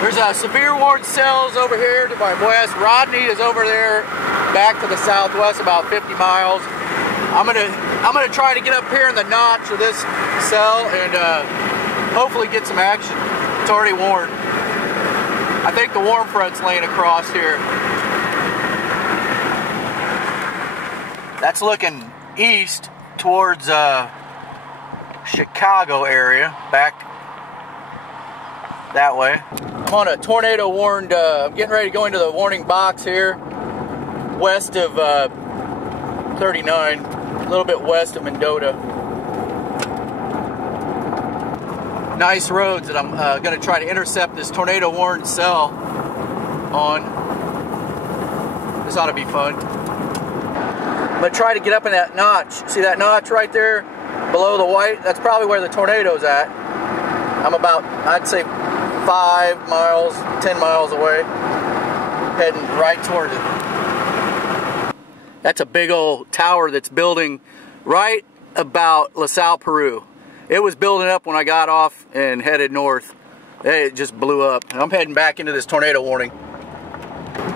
There's a severe warning cells over here to my west. Rodney is over there back to the southwest about 50 miles. I'm gonna try to get up here in the notch of this cell and hopefully get some action. It's already warned. I think the warm front's laying across here. That's looking east towards Chicago area, back that way. I'm on a tornado warned, I'm getting ready to go into the warning box here, west of 39, a little bit west of Mendota. Nice roads that I'm going to try to intercept this tornado warned cell on. This ought to be fun. I'm going to try to get up in that notch. See that notch right there below the white? That's probably where the tornado's at. I'm about, I'd say 5 miles, 10 miles away, heading right toward it. That's a big old tower that's building right about La Salle, Peru. It was building up when I got off and headed north. It just blew up. I'm heading back into this tornado warning.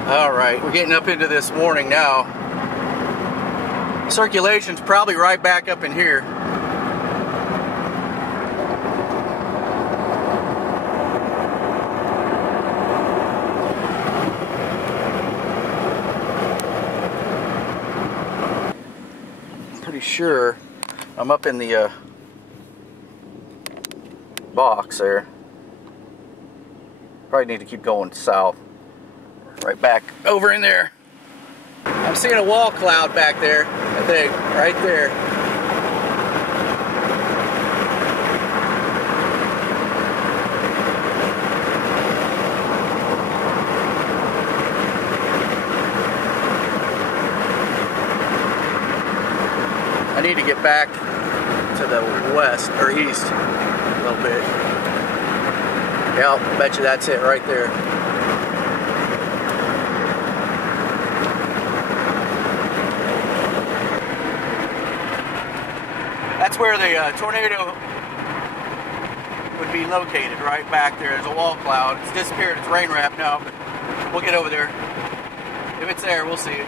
All right, we're getting up into this warning now. Circulation's probably right back up in here. Pretty sure I'm up in the box there. Probably need to keep going south. Right back over in there. I'm seeing a wall cloud back there, I think, right there. I need to get back to the west, or east, a little bit. Yeah, I'll bet you that's it right there. That's where the tornado would be located, right back there. There's a wall cloud. It's disappeared. It's rain wrapped now, but we'll get over there. If it's there, we'll see it.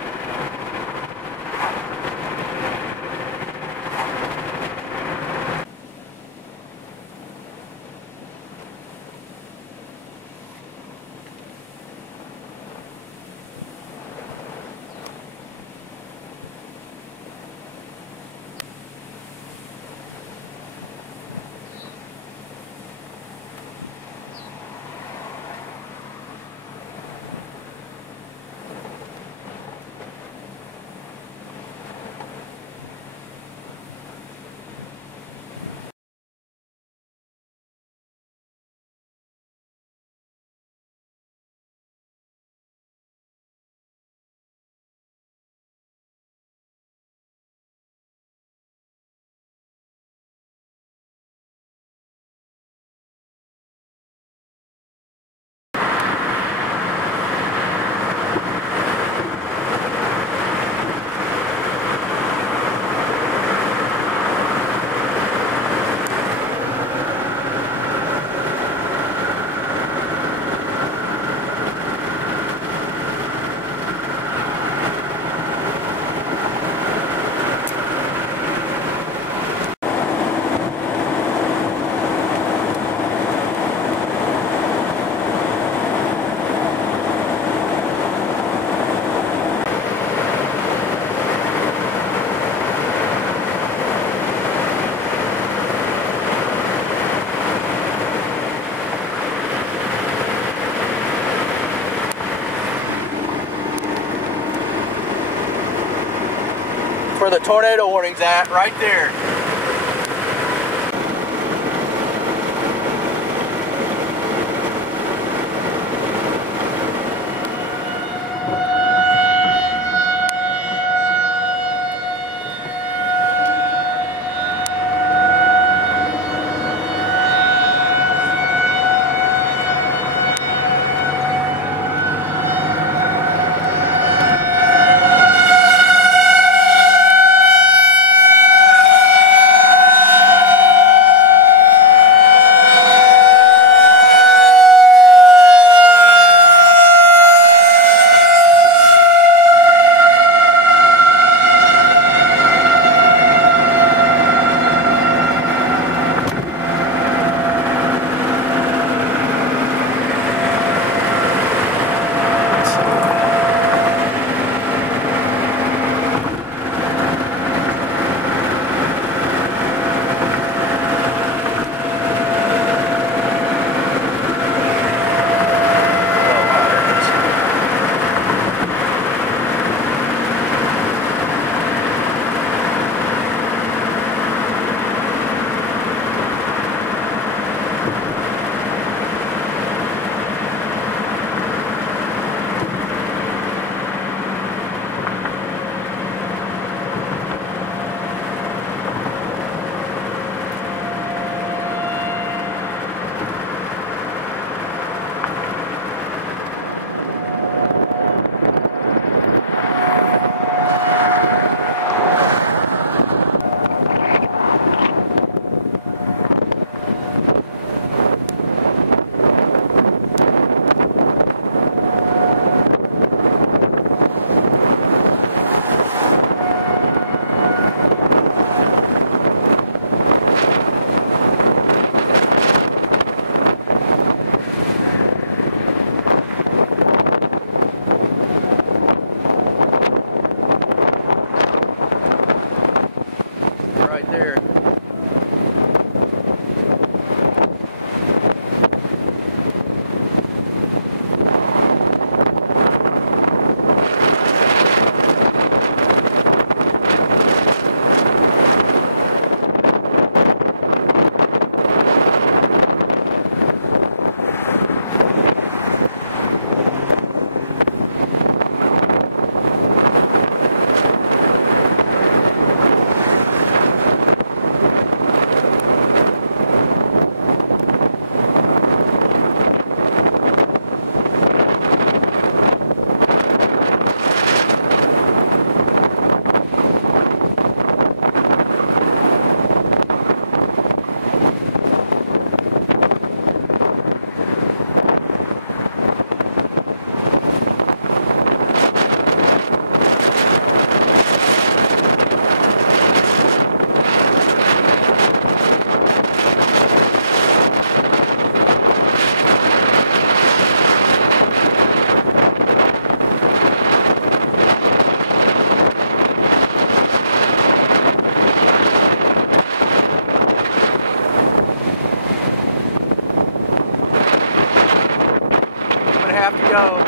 Where the tornado warning's at, right there. have to go.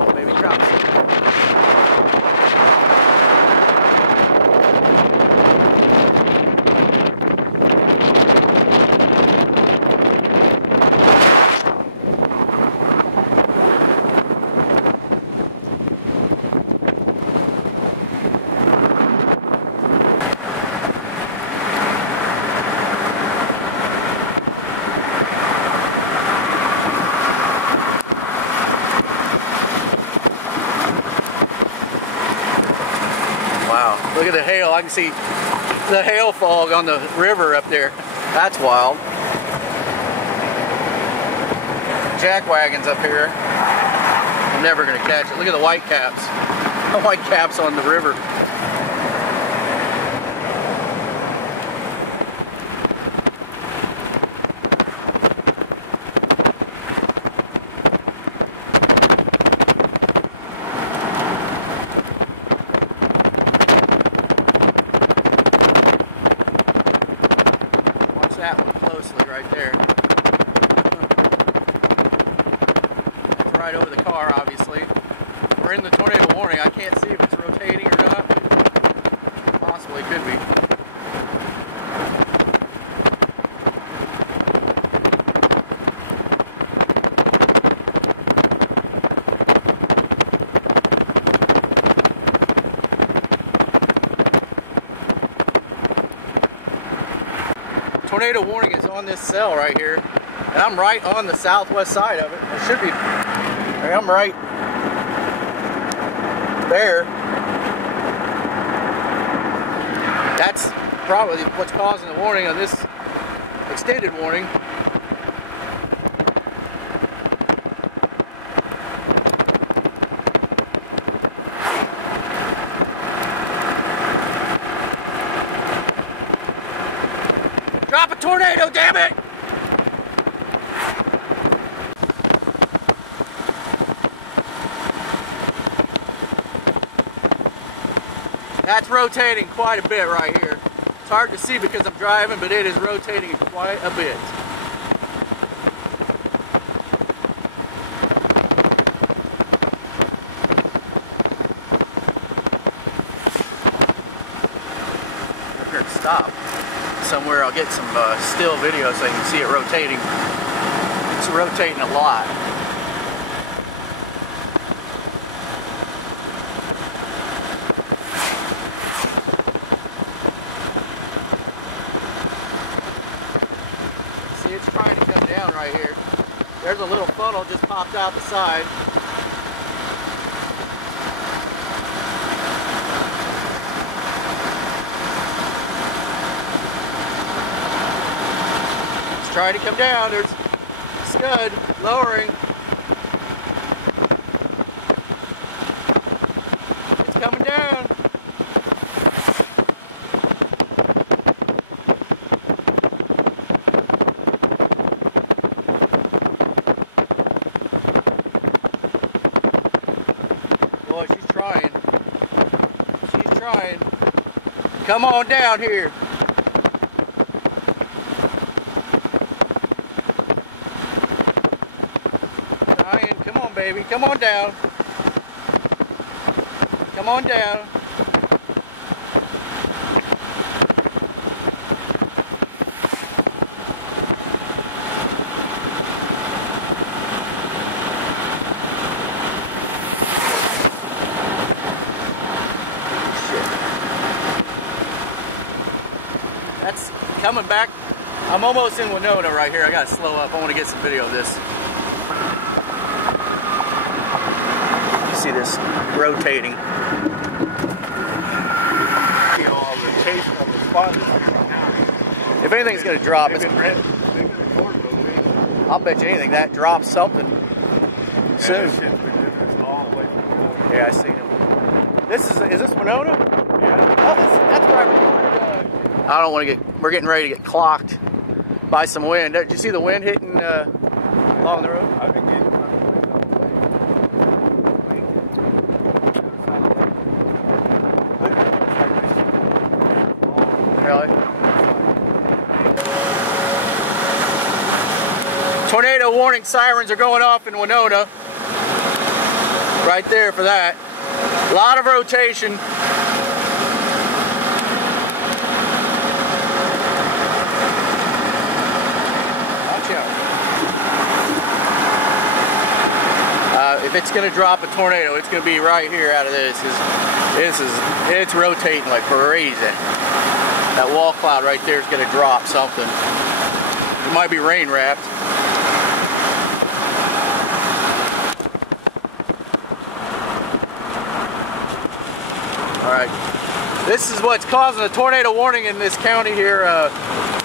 Oh, baby, drop it. Wow, look at the hail. I can see the hail fog on the river up there. That's wild. Jack wagons up here. I'm never gonna catch it. Look at the white caps. The white caps on the river. That one closely right there. It's right over the car, obviously. We're in the tornado warning. I can't see if it's rotating or not. Possibly could be. Tornado warning is on this cell right here, and I'm right on the southwest side of it. It should be. I'm right there. That's probably what's causing the warning on this extended warning. Drop a tornado, damn it! That's rotating quite a bit right here. It's hard to see because I'm driving, but it is rotating quite a bit. I'm here to stop somewhere. I'll get some still video so you can see it rotating. It's rotating a lot. See, it's trying to come down right here. There's a little funnel just popped out the side. Trying to come down. There's scud lowering. It's coming down. Boy, she's trying. She's trying. Come on down here. Come on, baby. Come on down. Come on down. That's coming back. I'm almost in Winona right here. I gotta slow up. I want to get some video of this. You see this rotating. You know, all the rotation on the spot is now. If anything's gonna drop, it's. I'll I'll bet you anything that drops something soon. Yeah, I seen him. Is this Winona? Yeah. Oh, that's where I recorded I don't want to get, we're getting ready to get clocked by some wind. Did you see the wind hitting along the road? I've been getting Really? Tornado warning sirens are going off in Winona. Right there for that. A lot of rotation. Watch out. If it's going to drop a tornado, it's going to be right here out of this. It's rotating like crazy. That wall cloud right there is going to drop something. It might be rain wrapped. All right, this is what's causing a tornado warning in this county here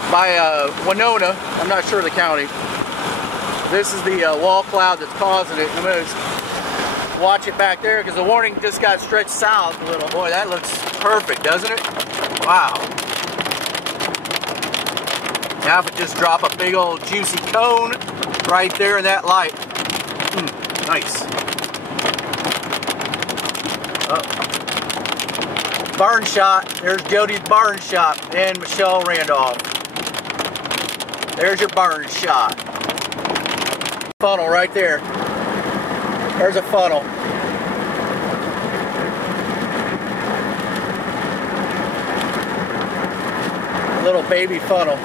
by Winona. I'm not sure of the county. This is the wall cloud that's causing it. I'm going to watch it back there because the warning just got stretched south a little. Boy, that looks perfect, doesn't it? Wow. Now if it just drop a big old juicy cone right there in that light. Nice. Barn shot. There's Jody's barn shot and Michelle Randolph. There's your barn shot. Funnel right there. There's a funnel. A little baby funnel.